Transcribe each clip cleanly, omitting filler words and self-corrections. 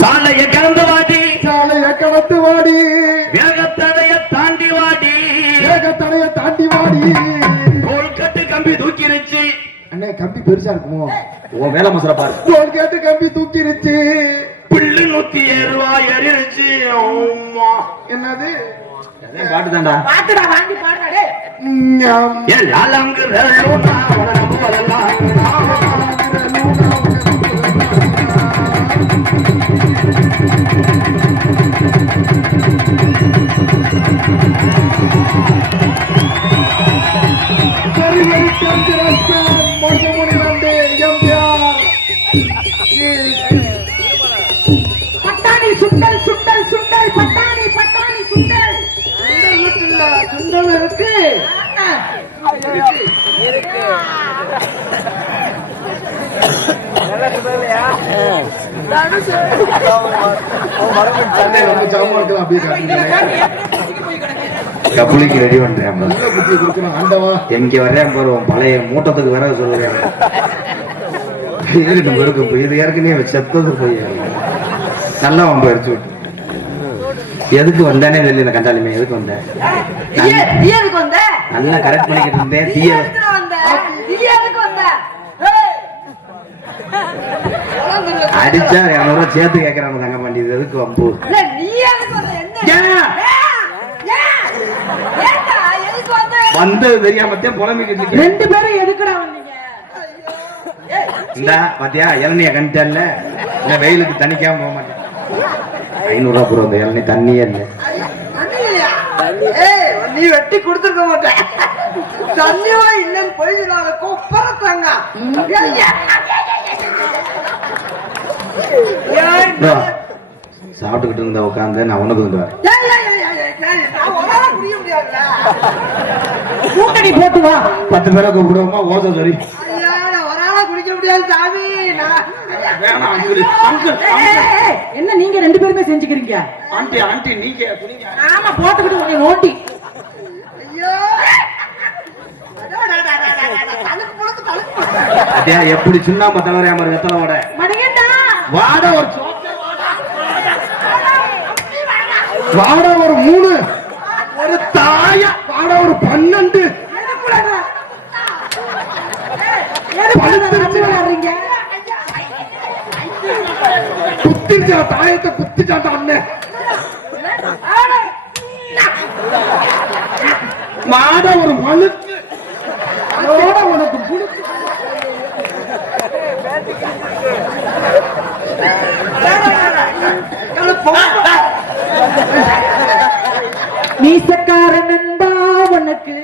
சாலைய கடந்து வாடி, சாலைய கடந்து வாடி, வேகத்தடைய தாண்டி வாடி, வேகத்தடைய தாண்டி வாடி. கோல்கட்டு கம்பி தூக்கிருச்சு. அண்ணே கம்பி பெருசா இருக்குமோ? உன் வேலை மசரா பாரு. கோல்கட்டு கம்பி தூக்கிருச்சு. புள்ளு 107 ரூபாய் ஏறிடுச்சு. என்னது பாட்டு தாண்டா? பாட்டுடா, வாங்கி பாடுடா. எல்லாம் பட்டாணி சுண்டல் சுண்டல் சுண்டல் பட்டாணி பட்டாணி சுண்டல் சுண்டல் இருக்கு. கப்புளிக்கு ரெடி பண்றேன். எங்க வர்றேன் போறோம். பழைய மூட்டத்துக்கு வர சொல்லுறேன். இது ஏற்கனவே செத்தது போய் நல்லா வம்பு அடிச்சு விட்டு. எதுக்கு வந்தானே தெரியல. கண்டாலுமே எதுக்கு வந்தேன்? நல்லா கரெக்ட் பண்ணிக்கிட்டு இருந்தேன். அடிச்சா 200 சேர்த்து கேட்கறாங்க. தங்க மாட்டேது எதுக்கு வம்பு? வந்தது தெரியாமத்தான் புலம்பிக்கிட்டு 2 பேரும் எதுக்குடா வந்தீங்க? இந்த பாத்தியா இளநிய கண்டிட்டல்ல. வெயிலுக்கு தண்ணிக்காம போக மாட்டேன். 500 ரூபா போற அந்த இளநீ தண்ணியே இல்லை. நீ வெட்டி கொடுத்துருக்க மாட்டேன். தண்ணியோ இல்லைன்னு போயிடுவாங்க. கொப்பரத்தாங்க சாப்பிட்டுக்கிட்டு இருந்த உட்காந்து நான் உனக்கு கூட்டணி போட்டு வா. 10 பேரை கூப்பிடுவோமா? ஓசை சரி. ஒரு ஆளா குடிக்க முடியாது சாமி. என்ன நீங்க 2 பேருமே செஞ்சுக்கிறீங்க? ஆண்டி ஆண்டி நீங்க ஆமா போட்டுக்கிட்டு உன்னை நோட்டி. ஐயோ எப்படி சுண்ணாம தவறையா மாதிரி எத்தனை வாட வாட ஒரு வாட ஒரு 3 ஒரு தாய வாட ஒரு 12 குத்திச்சா தாயத்தை குத்திச்சாட்டா அண்ணன். மாட ஒரு மனுக்கு உனக்கு புழுக்கு. மீசக்கார நண்பா உனக்கு.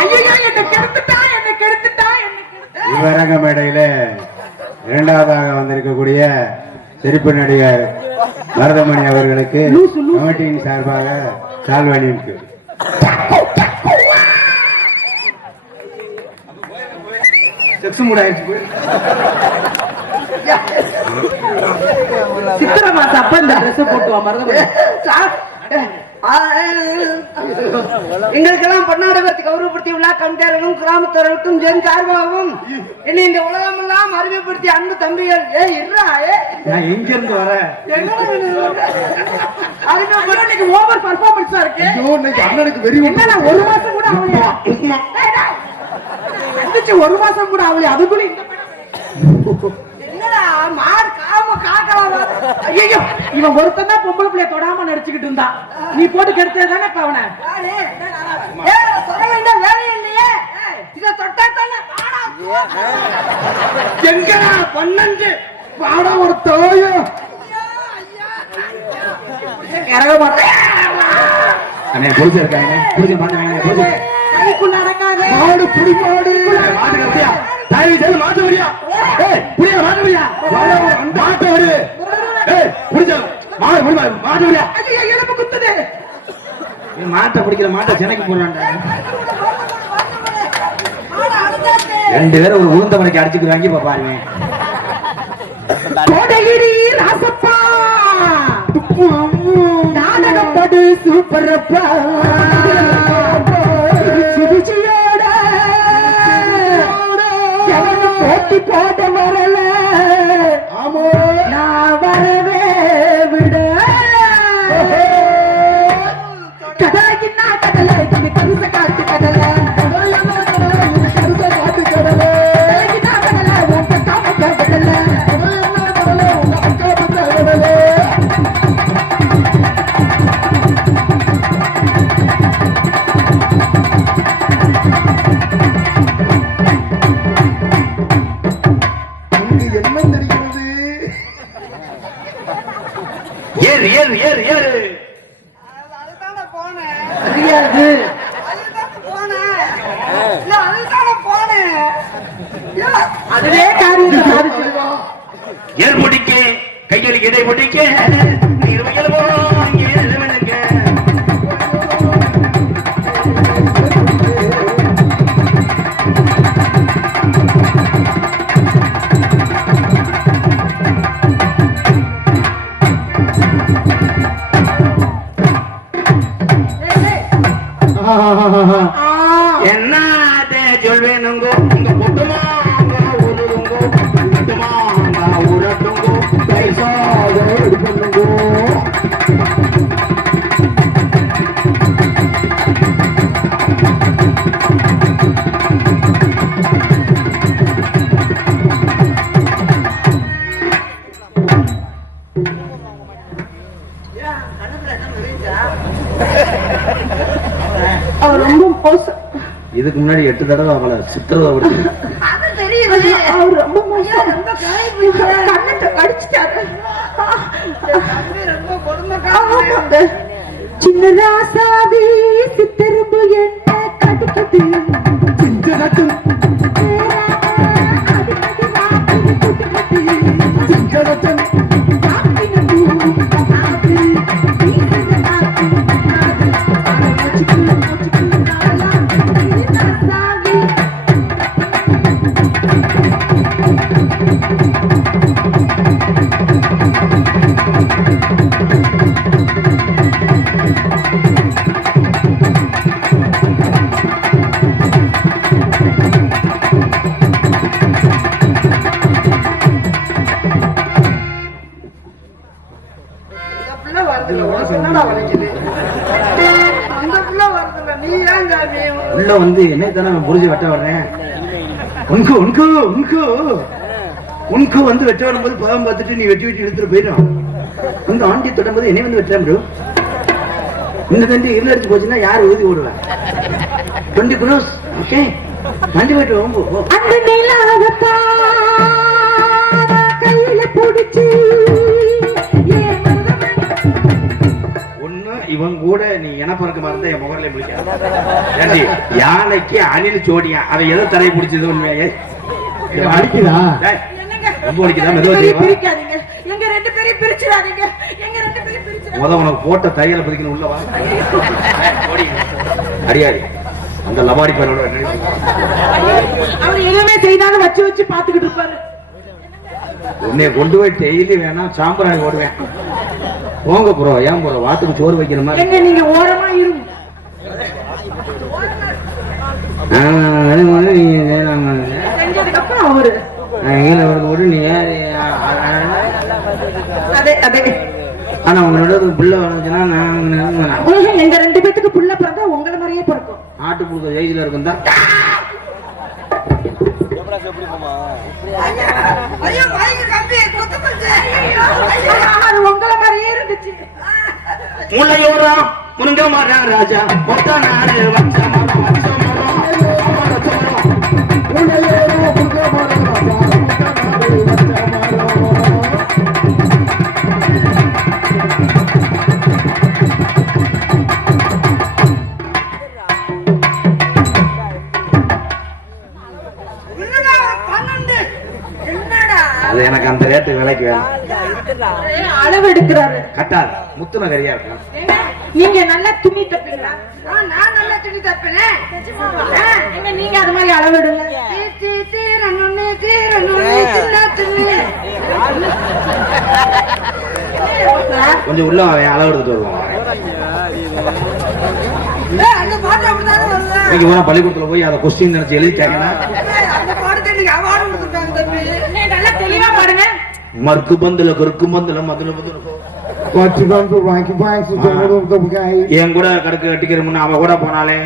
என்ன கெடுத்துட்டா. இவரங்க மேடையில 2வதாக வந்திருக்கக்கூடிய சிரிப்பு நடிகர் பரதமணி அவர்களுக்கு கமிட்டியின் சார்பாக சால்வணிக்கு சித்திரை மாசம் அப்ப இந்த ட்ரெஸ் போட்டு வா. மருதமணி எங்களுக்கெல்லாம் பன்னாடகத்தை கௌரவப்படுத்தி விழா கமிட்டியாளர்களும் கிராமத்தவர்களுக்கும் ஜென் சார்பாகவும் என்னை இந்த உலகம் எல்லாம் அறிமுகப்படுத்தி அன்பு தம்பிகள். எங்க இருந்து வர ஓவர் பர்ஃபார்மன்ஸா இருக்கு. அண்ணனுக்கு வெறி. என்ன 1 மாசம் கூட ஆகலையா? 1 மாசம் கூட ஆகலையா? அதுக்குள்ள இவன் ஒருத்தன் தான் பொம்பளை பிள்ளைய தொடாம நடிச்சுக்கிட்டு இருந்தான். நீ போட்டு கெடுத்ததானே இப்ப அவனை. எங்கடா 12 வாட ஒரு தாய இறங்க மாட்டேன். மாடு புடி மாடு தயவு செய்து மாட்டு வரியா? புரிய மாட்டு வரியா? மாட்டு வரு மாட்டு வரியா? எலும்பு குத்துது. மாட்டை பிடிக்கிற மாட்டை சென்னைக்கு போடுறான்டா. 2 பேரும் ஒரு உளுந்த மணிக்கு அடிச்சுக்கிறாங்க. இப்ப பாருங்க. கோடகிரி ராசப்பா நாடகம் படு சூப்பரப்பா. சுதிச்சியோட போட்டி போட வரல. ஆமா உங்க அக்கா பத்த கடலே இங்கு என்ன தெரிகிறது? ஏறு ஏறு ஏறு ஏறு. அதுதானே போனேன். தெரியாது. அதுதானே போனேன். இல்ல, அதுதானே போனேன். இல்ல, அதுவே காரியத்தை சாதிச்சிருக்கோம். ஏறு முடிக்க கையில் இடை முடிக்க நீர் வயல் போங்க. என்ன சொல்வேனுங்க உங்க பொட்டுமாங்க உருதுங்க பொட்டுமாங்க உரட்டுங்க பைசாக எடுக்கணுங்கோ. அவர் ரொம்ப மோசம். இதுக்கு முன்னாடி 8 தடவை அவளை சித்திரவதை கொடுத்து அது தெரியுது. அவர் ரொம்ப மோசம். ரொம்ப கண்ணத்தை கடிச்சிட்டாரு. ரொம்ப கொடுமைக்காரன். சின்ன ராசாவி சித்தரும்பு என்ன கடிக்குது. சிங்கனட்டும் சிங்கனட்டும் உள்ள வந்து என்ன தானே புரிஞ்சு வெட்ட வர்றேன். உனக்கு உனக்கு உனக்கு உனக்கு வந்து வெட்ட வரும்போது பாவம் பார்த்துட்டு நீ வெட்டி வெட்டி எடுத்துட்டு போயிடும். உங்க ஆண்டி தொடும்போது என்னை வந்து வெட்டுறேன் ப்ரோ. இந்த தண்டி இருள் அடிச்சு போச்சுன்னா யார் ஊதி ஓடுவேன். 20 crores ஓகே வண்டி போயிட்டு ரொம்ப அந்த நிலாவத்தா கையில பிடிச்சு ஒண்ணு இவன் கூட நீ எனப்பறக்கமா இருந்தா என் முகர்ல முடிக்காது. யானைக்கு அணில் சோடியா அவன் எதோ தலை பிடிச்சது உண்மையே அடிக்குதா? ரொம்ப அடிக்குதா? மெதுவா செய்வா. பிரிக்காதீங்க. எங்க 2 பேரையும் பிரிச்சிடாதீங்க. எங்க 2 பேரையும் பிரிச்சிடாதீங்க. முத உனக்கு போட்ட தையலை பிடிக்கணும் உள்ளவா அடியாடி அந்த லபாடி பேரோட அவர் எதுவுமே செய்தாலும் வச்சு வச்சு பாத்துக்கிட்டு இருப்பாரு. உன்னைய கொண்டு போய் டெய்லி வேணா சாம்பராய் ஓடுவேன். போங்க ப்ரோ. ஏன் ப்ரோ வாத்துக்கு சோறு வைக்கிற மாதிரி எங்க நீங்க ஓரமா இருங்க. செஞ்சதுக்கு அப்புறம் அவரு அதே அதே. ஆனா உங்களோட புள்ள வளர்ந்துச்சுன்னா நான் எங்க 2 பேத்துக்கு புள்ள பிறந்தா உங்களை மாதிரியே பிறக்கும். ஆட்டு புழுக்க ஜெயில இருக்கும் தான். அது உங்களை மாதிரியே இருந்துச்சு. முள்ளையோரம் முருங்க மரம் ராஜா மொத்த நாடு வச்ச மரம் வச்ச அது எனக்கு அந்த ரேட்டு விலைக்கு வேணும். அளவு எடுக்கிறாரு. கட்டாது முத்துன கரியா இருக்கும். நீங்க நல்லா துணி தப்பீங்களா? நான் நல்லா துணி தப்பேன். நீங்க அது மாதிரி அளவு எடுங்க. கொஞ்சம் உள்ள அளவு எடுத்துட்டு வருவோம். இன்னைக்கு போனா பள்ளிக்கூடத்துல போய் அதை கொஸ்டின் நினைச்சு எழுதி கேட்கணும். நல்லா தெளிவா பாருங்க. மறுக்கு பந்துல கருக்கு பந்துல மதுல என் கூட கடுக்கு கட்டிக்கிற முன்ன அவ கூட போனாலே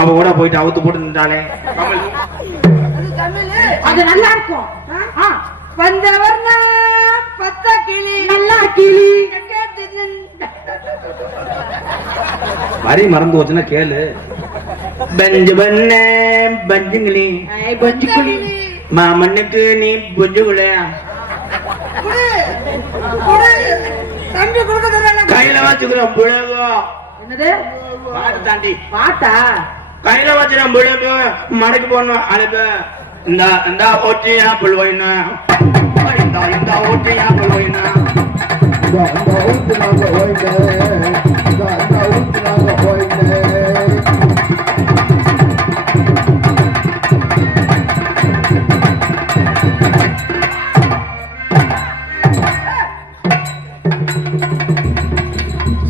அவ கூட போயிட்டு அவுத்து போட்டு நின்றாலே அது நல்லா இருக்கும். வந்தவர் நான் பத்த கிளி நல்லா கிளி வரி மறந்து போச்சுன்னா கேளு. பஞ்சு பண்ண பஞ்சுங்களி பஞ்சு கிளி மாமண்ணுக்கு நீ புஞ்சுகுலையா தம்பி கொடுக்க கையில வச்சுக்கிறோம் புழகோ. என்னது பாட்டு தாண்டி பாட்டா கையில வச்சுக்கிறோம் புழகு மடக்கு போடணும் அழுகு. இந்த ஓட்டியா புழுவைனா இந்த ஓட்டியா புழுவைனா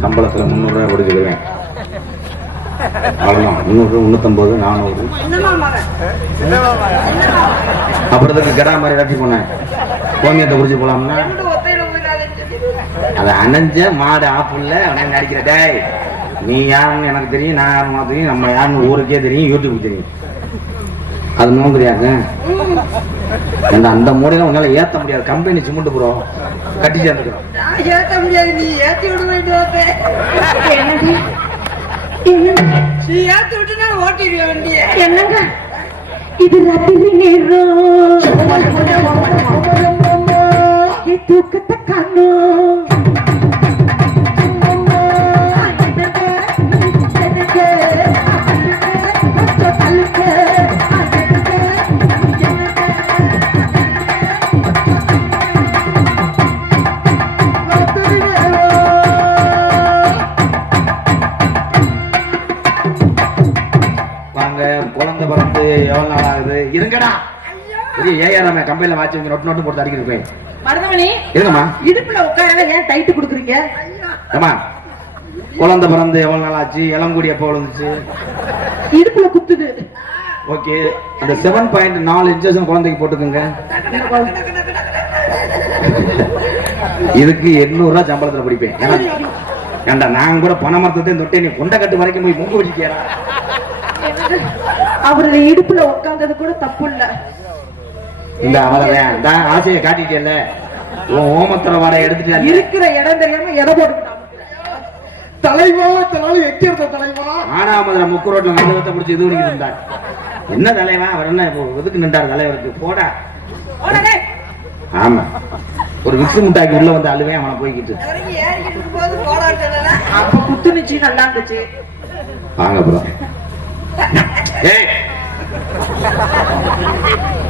சம்பளத்துல 300 ரூபாய் கொடுத்துக்குவேன். அவ்வளவுதான். 300, 350, 400. அப்புறத்துக்கு கடா மாதிரி ரட்டி போனேன். கோமியத்தை குடிச்சு போலாம்னா அதை அணைஞ்ச மாடு ஆப்புல அவனை அடிக்கிற. டேய் நீ யாருன்னு எனக்கு தெரியும், நான் யாருன்னு தெரியும், நம்ம யாருன்னு ஊருக்கே தெரியும், யூடியூப் தெரியும். அது நோம் தெரியாது. அந்த மூடையில உன்னால ஏத்த முடியாது. கம்பெனி சிமெண்ட் ப்ரோ கட்டி சேர்ந்துக்கிறோம். ஏத்த முடியாது. நீ ஏத்தி விட நீ ஏத்தி விட்டு நான் ஓட்டிடுவேன் வண்டிய. என்னங்க இது ராத்திரி நேரம் தூக்கத்தை காணும். குழந்தை பிறந்து எவ்வளவு நாள் ஆகுது? இருங்கடா. ஏஆர் கம்பெனில வாட்சி நோட்டு போட்டு அடிக்கிட்டு போய் மருதமணி இருங்கம்மா. இடுப்புல உட்கார ஏன் டைட்டு கொடுக்குறீங்க? ஏமா குழந்தை பிறந்து எவ்வளவு நாள் ஆச்சு? இளங்குடி எப்ப விழுந்துச்சு? இடுப்புல குத்துது. ஓகே, அந்த 7.4 இன்ச்சஸ் குழந்தைக்கு போட்டுக்குங்க. இதுக்கு 800 ரூபாய் சம்பளத்துல பிடிப்பேன். ஏன்டா நான் கூட பண மரத்தை தொட்டே நீ கொண்ட கட்டு வரைக்கும் போய் முங்க வச்சுக்கியா? அவருடைய இடுப்புல உட்கார்ந்தது கூட தப்பு இல்ல. இந்த அவளதான் ஆசையை காட்டிட்டேல்ல. ஓமத்திர வாடகை எடுத்துட்டு இருக்கிற இடம் தெரியாம எதை போட்டு தலைவா எச்சிருந்த தலைவா ஆனாமதுல முக்கு ரோட்ல நடுவத்தை பிடிச்சி இது பண்ணிக்கிட்டு இருந்தார். என்ன தலைவா அவர் என்ன எதுக்கு நின்றார் தலைவருக்கு? போடா. ஆமா ஒரு விக்ஸ் முட்டாக்கி உள்ள வந்து அழுவேன் அவனை போய்கிட்டு. அப்ப குத்துனுச்சு நல்லா இருந்துச்சு. வாங்க ப்ரோ.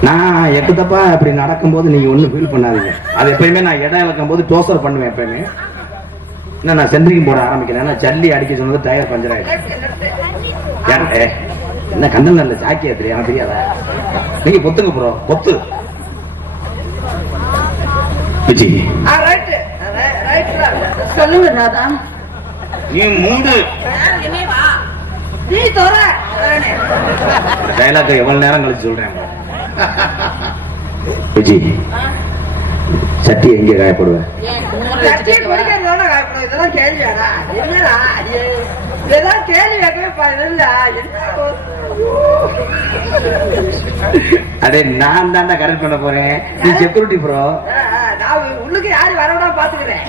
நான் எட்டு தப்பா அப்படி நடக்கும்போது நீங்க ஒண்ணு ஃபீல் பண்ணாதீங்க. அது எப்பயுமே நான் இடம் இழக்கும் போது டோசர் பண்ணுவேன். எப்பயுமே என்ன நான் சென்ட்ரிங் போட ஆரம்பிக்கிறேன். ஜல்லி அடிக்க சொன்னது டயர் பஞ்சர் ஆயிடுச்சு. என்ன கண்ணல் நல்ல சாக்கியா தெரியும் எனக்கு தெரியாதா? நீங்க பொத்துங்க ப்ரோ பொத்து. சொல்லுங்க ராதா. நீ மூடு நீ தோற டைலாக் எவ்வளவு நேரம் கழிச்சு சொல்றேன். விஜி சட்டி எங்க காயப்படுவேன்? இதெல்லாம் கேள்வியாடா? என்னடா இதெல்லாம் கேள்வி கேட்கவே அடே நான் தாண்டா கரெக்ட் பண்ண போறேன். நீ செக்யூரிட்டி ப்ரோ. நான் உள்ளுக்கு யாரு வரவிடா பாத்துக்கிறேன்.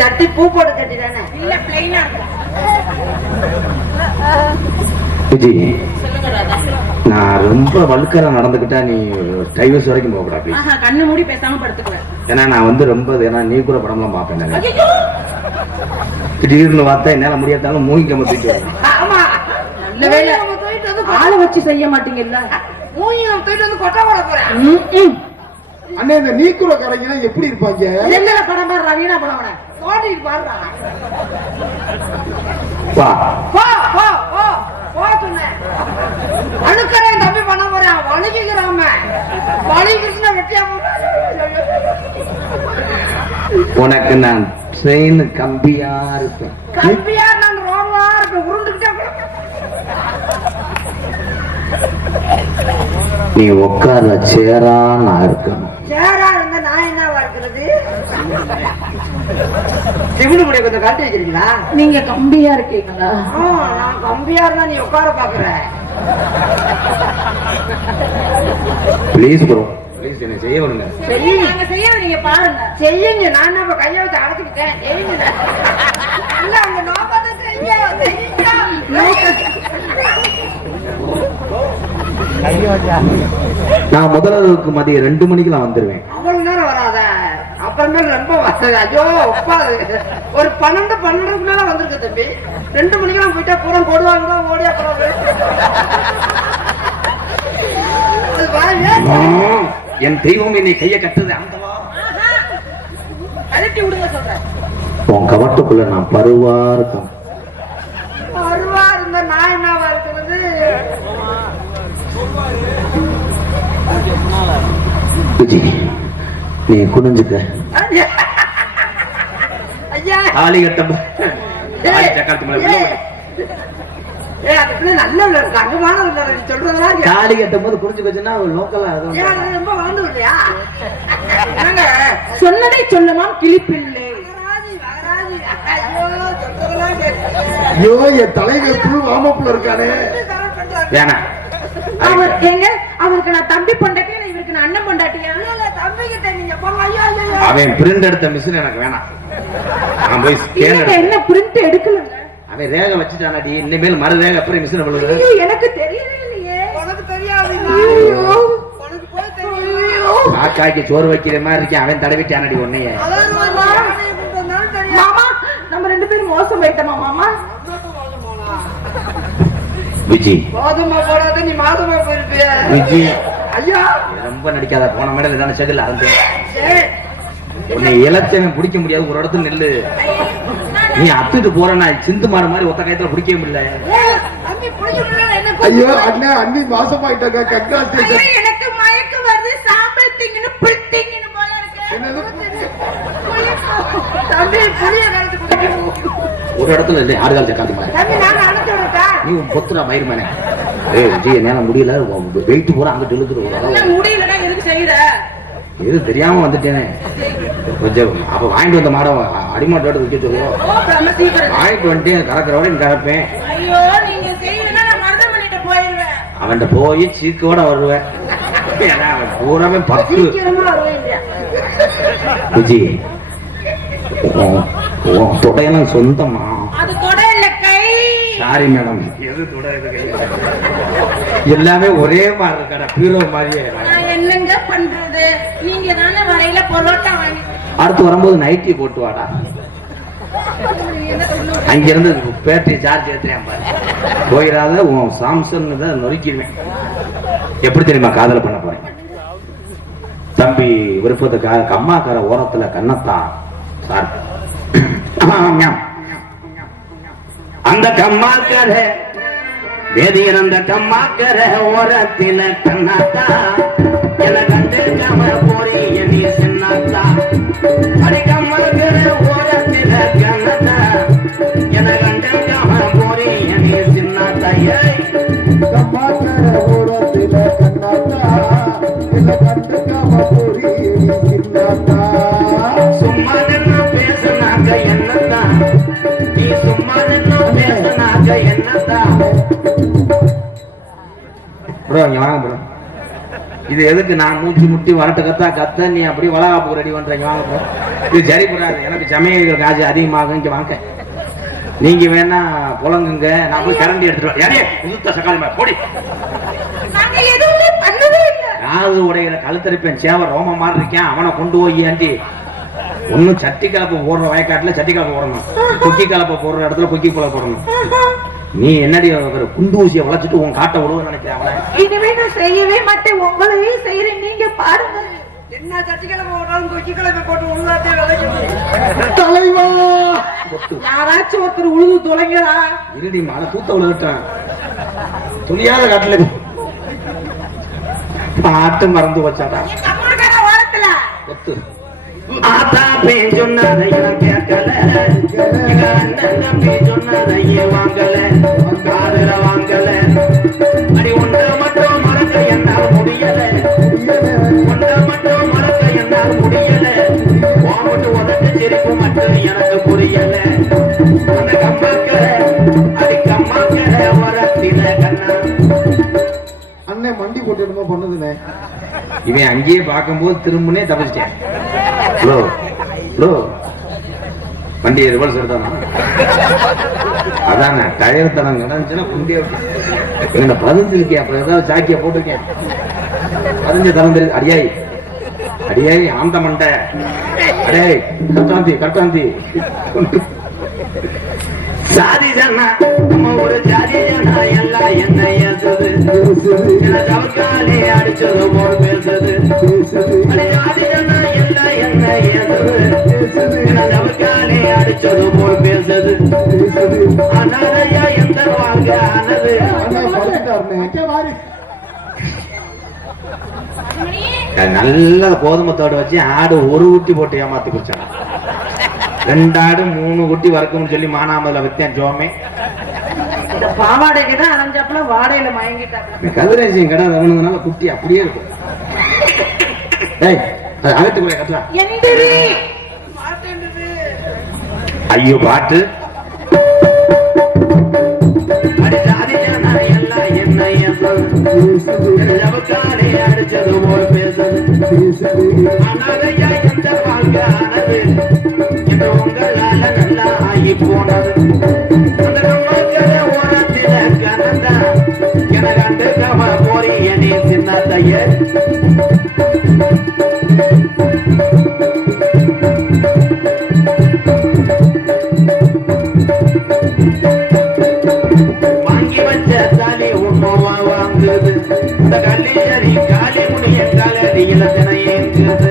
கட்டி பூ போட கட்டி தானே இல்ல பிளைனா? விஜி நான் ரொம்ப வழுக்கரா நடந்துக்கிட்டா நீ டைவர்ஸ் வரைக்கும் போக கூடாது. கண்ணு மூடி பேசாம படுத்துக்குவேன். ஏன்னா நான் வந்து ரொம்ப நீ கூட படம்லாம் பாப்பேன். திடீர்னு பார்த்தா என்னால முடியாதாலும் மூங்கி கம்ப தூக்கி. ஆமா நல்ல வேலை ஆளை வச்சு செய்ய மாட்டீங்கல்ல. மூங்கி நம்ம தூக்கிட்டு வந்து கொட்டை போட போறேன். அண்ணே இந்த நீக்குற கரைங்க எப்படி இருப்பாங்க? என்ன படம் பாரு ரவீனா படம் போட்டிட்டு பாருடா. வா போ போ போ போ சொன்னேன். அழுக்கறேன் தம்பி பண்ண போறேன். வலிக்கிறாம வலிக்கிறதுனா வெட்டியா உனக்கு நான் ட்ரெயின் கம்பியா இருப்பேன். கம்பியா நான் ரோவா இருப்பேன். உருண்டுகிட்டே நீ உட்கார சேரா நான் இருக்கணும். சேரா இருந்தா நான் என்னவா இருக்கிறது? சிவனு முடிய கொஞ்சம் காட்டி வச்சிருக்கீங்களா? நீங்க கம்பியா இருக்கீங்களா? நான் கம்பியா இருந்தா நீ உட்கார பாக்குற. ப்ளீஸ் ப்ரோ, ப்ளீஸ் என்ன செய்ய விடுங்க. செய்ய நீங்க பாருங்க. செய்யுங்க. நான் நம்ம கையை வச்சு அடைச்சிக்கிட்டேன். செய்யுங்க. இல்ல உங்க நோக்கத்தை செய்ய. நான் முதல்வருக்கு மதியம் 2 மணிக்கு நான் வந்துருவேன். அவ்வளவு நேரம் வராத. அப்புறமே ரொம்ப வராது. ஐயோ ஒப்பாது. ஒரு 12 மேல வந்திருக்கு தம்பி. 2 மணிக்கெல்லாம் போயிட்டா பூரா போடுவாங்க. ஓடி அப்புறம் என் தெய்வம் என்னை கைய கட்டுது. கழட்டி விடுங்க சொல்றேன். உன் கவட்டுக்குள்ள நான் பருவா இருக்கேன். பருவா இருந்த நான் என்னவா இருக்கிறது? நீ குனிஞ்சுக்க. ஐயா தாலி கட்டம் தாலி கட்டும் போது புரிஞ்சு வச்சுன்னா லோக்கலா ரொம்ப வளர்ந்து இல்லையா? சொன்னதை சொல்லலாம் கிளிப்பிள்ளை. ஐயோ என் தலைவர் புல் வாமப்புல இருக்கானே. வேணா அவர் எங்க அவருக்கு நான் தம்பி பொண்டாட்டியா இவருக்கு நான் அண்ணன் பொண்டாட்டியா? தம்பி கிட்ட நீங்க போங்க. ஐயோ அவன் பிரிண்ட் எடுத்த மிஷின் எனக்கு வேணாம். நான் போய் என்ன பிரிண்ட் எடுக்கலங்க. அவன் ரேக வச்சுட்டானடி. இனிமேல் மறு ரேக அப்புறம் மிஷின் விழுது. எனக்கு தெரியவே இல்லையே. உனக்கு தெரியாது. உனக்கு போய் தெரியும். காக்காய்க்கு சோறு வைக்கிற மாதிரி இருக்கேன். அவன் தடவிட்டானடி உன்னைய. மாமா நம்ம 2 பேரும் மோசம் போயிட்டோமா மாமா? விஜி மாதமா போடாத நீ மாதமா போயிருப்பிய. விஜி ஐயா ரொம்ப நடிக்காத. போன மேடல் தானே செதில் அது உன்னை இலச்சவன் பிடிக்க முடியாது. ஒரு இடத்துல நெல்லு நீ அத்துட்டு போறனா சிந்து மாற மாதிரி ஒத்த கயத்துல பிடிக்கவே முடியல. ஐயோ அண்ணா அண்ணி மாசமாயிட்டாங்க. கங்க்ராச்சுலேஷன். எனக்கு மயக்கம் வருது. சாம்பல் திங்கன்னு பிடிட்டிங்கன்னு போல இருக்கு. தம்பி புளிய கலந்து குடிக்கணும். ஒரு இடத்துல இல்லை. ஆறுகால் சக்காத்து மாதிரி தம்பி நான் அனுப்பிச்சு விடுறேன். நீ பொத்துறா மயிர் மேனே. விஜய் என்னால முடியல. வெயிட் பூரா அங்கிட்டு இழுத்துட்டு முடியலன்னா எதுக்கு செய்யற? எது தெரியாம வந்துட்டேனே. கொஞ்சம் அப்ப வாங்கிட்டு வந்த மாடம் அடிமாட்டோட விற்க சொல்லுவோம். வாங்கிட்டு வந்துட்டு கறக்கிறோட கறப்பேன். ஐயோ நீங்க செய்யலன்னா நான் மருதம் பண்ணிட்டு போயிடுவேன். அவன்கிட்ட போய் சீக்கோட வருவேன். பூராமே 10 விஜய் தொடையெல்லாம் சொந்தமா? அது தொடை இல்ல கை. Sorry madam. எது தொடை எல்லாமே ஒரே மாதிரி இருக்கா? பீரோ மாதிரியே. நான் என்னங்க பண்றது? நீங்க தானே வரையில பொரோட்டா வாங்கி. அடுத்து வரும்போது நைட்டி போட்டு வாடா. அங்கிருந்து பேட்டரி சார்ஜ் ஏத்துறேன் பாரு. போயிடாத. உன் சாம்சங் தான் நொறுக்கிடுவேன். எப்படி தெரியுமா காதல பண்ண போறேன்? தம்பி விருப்பத்துக்காக அம்மாக்கார ஓரத்துல கண்ணத்தான் சார். அந்த கம்மாக்கார வேதியர் அந்த கம்மாக்கார ஓரத்தில கண்ணாத்தா என கண்டுக்காம போறீ நீ சின்னாத்தா. அடி கம்மாக்கார ஓரத்தில கண்ணாத்தா என கண்டுக்காம போறீ நீ சின்னாத்தா. கம்மாக்கார ஓரத்தில கண்ணாத்தா என்ன கண்டுக்காம போறீ நீ சின்னாத்தா. சும்மா நின்னு பேசுனாக்க என்னத்தான்? நீ சும்மா நின்னு பேசுனாக்க என்னத்தான்? இது எதுக்கு நான் மூச்சு முட்டி வரட்டு கத்த நீ அப்படி வளகாப்பு ரெடி பண்றீங்க? வாங்க. இது சரிப்படாது. எனக்கு சமையல் காசு அதிகமாகும். இங்க வாங்க. நீங்க வேணா புலங்குங்க. நான் போய் கரண்டி எடுத்துட்டு சக்காலி போடி. காது உடையிற கழுத்தரிப்பேன். சேவை ரோம மாதிரி இருக்கேன். அவனை கொண்டு போய் ஏண்டி ஒன்னும் சட்டி கலப்பை போடுற வயக்காட்டுல சட்டி கலப்பை போடணும். கொக்கி கலப்பை போடுற இடத்துல கொக்கி குலை போடணும். நீ என்னடி குண்டு ஊசியை வளைச்சிட்டு உன் காட்டை விடுவ நினைக்கிறேன். இனிமே நான் செய்யவே மாட்டேன். உங்களையே செய்யறேன். நீங்க பாருங்க. என்ன சட்டிக்கிழமை போட்டாலும் கொச்சி கிழமை போட்டு உழுதாத்தே விளைக்க தலைவா. யாராச்சும் ஒருத்தர் உழுது தொலைங்களா? இருடி மழை தூத்த விழுவிட்டேன். துணியாத காட்டுல பாட்டு மறந்து வச்சாடா. ஓரத்துல ஒத்து ஆத்தா பேன் சொன்னதையும் கேட்கல. எங்க அண்ணன் தம்பி சொன்னதையும் வாங்கல. காதுல வாங்கல. அடி ஒன்று மட்டும் மறக்க என்னால் முடியல. மட்டும் எனக்கு புரியல அந்த கம்மாக்கரை அது கம்மாக்கரை வரத்தில கண்ணா அண்ணன் மண்டி போட்டு என்னமோ பண்ணதுண்ணே. இவன் அங்கேயே பார்க்கும்போது திரும்பனே தப்பிச்சிட்டேன். ஹலோ ஹலோ வண்டியை ரிவர்ஸ் எடுத்தானா அதானே டயர் தடம் கிடந்துச்சுன்னா குண்டிய என்ன பதிஞ்சிருக்கேன் அப்புறம் ஏதாவது சாக்கிய போட்டிருக்கேன் பதிஞ்ச தரம் தெரியுது. அடியாய் அடியாய் ஆந்த மண்டை அடே கட்டாந்தி கட்டாந்தி சாதி ஜனா நம்ம ஒரு ஜாதி ஜனா எல்லாம் என்ன ஏசுது தவக்காலே அடிச்சது போல் பேசுது ஜாதி ஜனா எல்லாம் என்ன ஏசுது தவக்காலே அடிச்சது போல் பேசுது அனாதையா எந்த வாங்க ஆனது நல்ல கோதுமத்தோடு வச்சு ஆடு ஒரு ஊட்டி போட்டு ஏமாத்தி குடிச்சான். 2 ஆடு 3 குட்டி வறுக்கும்னு சொல்லி மானாமதுல வித்தியான் ஜோமே பாவாடை கிட்ட அணைஞ்சப்பல வாடையில மயங்கிட்டாங்க. கதிரேசியம் கடை அவனுனால குட்டி அப்படியே இருக்கும். அகத்துக்குள்ள கட்டலாம். ஐயோ பாட்டு அடிச்சது போல் பேசுது அனாதையா எந்த வாழ்க்கை ஆனது என்று உங்களால நல்லா ஆகி போனது ஓரத்தில கனந்தா என கண்டு கம போறி என்னை சின்னத்தைய வாங்கி வச்ச தாலி உண்ணுவா வாங்குது இந்த கல்லி சரி காலி முடிய காலடியில தினை ஏங்குது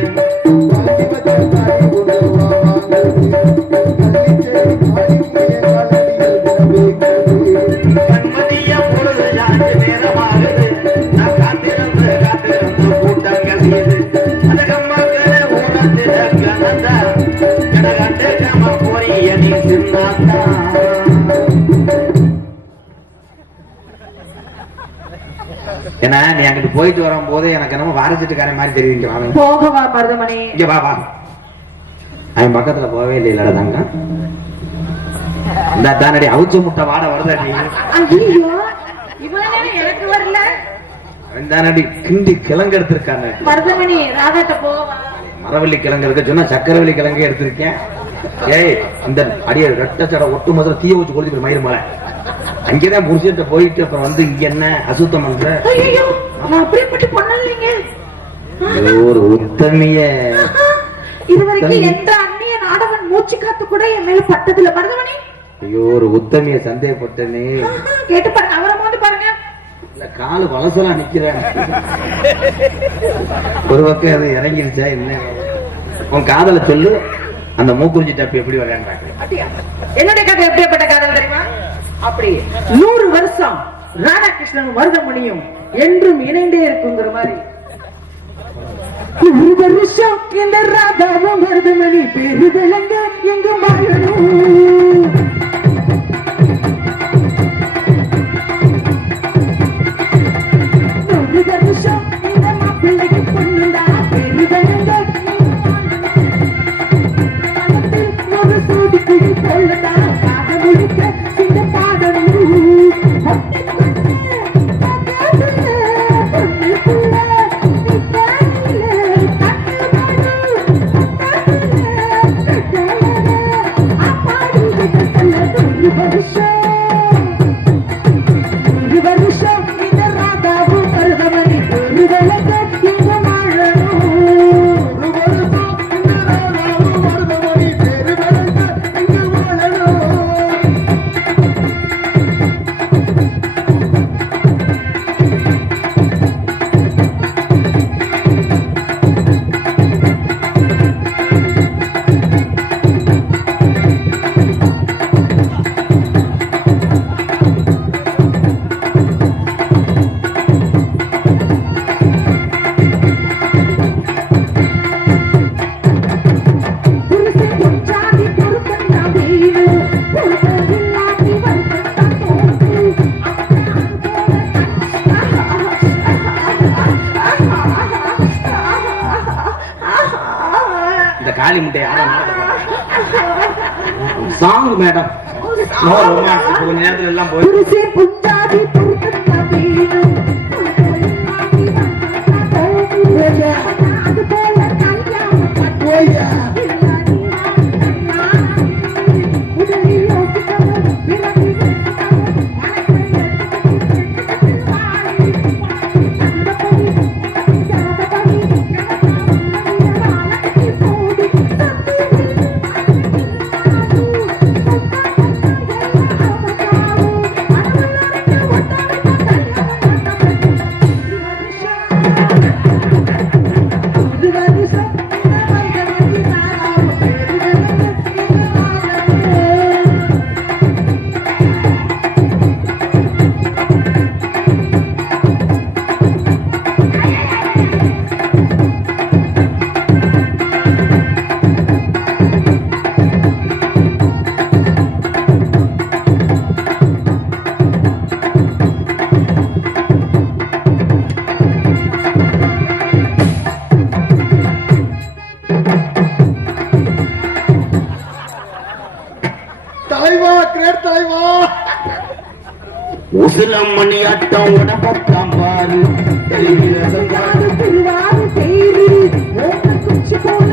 கண்மதிய பொழுது சாஞ்சு நேரமாகுது நான் காத்திருந்து காத்திருந்து கூட்டங்கள் இது அந்த கம்மாக்கிற ஊரத்தில கனந்தா என கண்டு கம போறி என்னை சின்னாத்தா ஏன்னா நீ அங்கிட்டு போயிட்டு வரும் போது எனக்கு என்னமோ வாரிச்சிட்டுக்காரன் மாதிரி தெரிவிங்க. போகவா மருதமணி இங்க வா அவன் பக்கத்துல போவே இல்லையில தாங்க இந்த தானடி அவுச்ச முட்டை வாட வருதா நீ எனக்கு வரல தானடி கிண்டி கிழங்கு எடுத்திருக்காங்க. மருதமணி ராதாட்ட போகவா மரவள்ளி கிழங்கு இருக்க சொன்னா சக்கரவள்ளி கிழங்கு எடுத்திருக்கேன். ஏய் இந்த அடிய ரெட்டச்சட ஒட்டு முதல்ல தீய வச்சு கொளுத்தி மயிர் மலை அங்கேதான் புரிச்சிட்டு போயிட்டு அப்புறம் வந்து இங்க என்ன அசுத்தம் பண்ற ஒரு உத்தமிய இதுவரைக்கும் எந்த அந்நிய நாடகன் மூச்சு காத்து கூட என் மேல பட்டதுல மருதமணி. ஐயோ ஒரு உத்தமிய சந்தேகப்பட்டனே. கேட்டு பாருங்க அவரை வந்து பாருங்க இல்ல காலு வளசலா நிக்கிறேன். ஒரு பக்கம் அது இறங்கிருச்சா என்ன உன் காதல சொல்லு. அந்த மூக்குறிஞ்சி டப்பு எப்படி விளையாண்டாங்க. என்னுடைய கதை எப்படிப்பட்ட காதல் தெரியுமா? அப்படி 100 வருஷம் ராதாகிருஷ்ணனும் மருதமணியும் என்றும் இணைந்தே இருக்குங்கிற மாதிரி 100 வருஷம் இந்த ராதாவும் மருதமணி பேரு விளங்க எங்க வாழணும். 100 வருஷம் இந்த மாப்பிள்ளைக்கு பொண்ணுண்டா பேரு விளங்க ஒரு சூடிக்கு சொல்லதா காதலிக்க இந்த பாடணும். இந்த காளி முட்டை யாரும் சாங் மேடம் நோ ரொமான்ஸ் கொஞ்ச நேரத்துல எல்லாம் போய் புருஷே புஞ்சாதி புருஷன் வீணும் அது போல கல்யாணம் போய்யா தலைவா கிரேட் தலைவா உசிலம் மணி ஆட்டம் உடம்பத்தான் பாரு திருவாரு தேரு குச்சி போல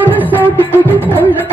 ஒரு சோட்டு குடி போல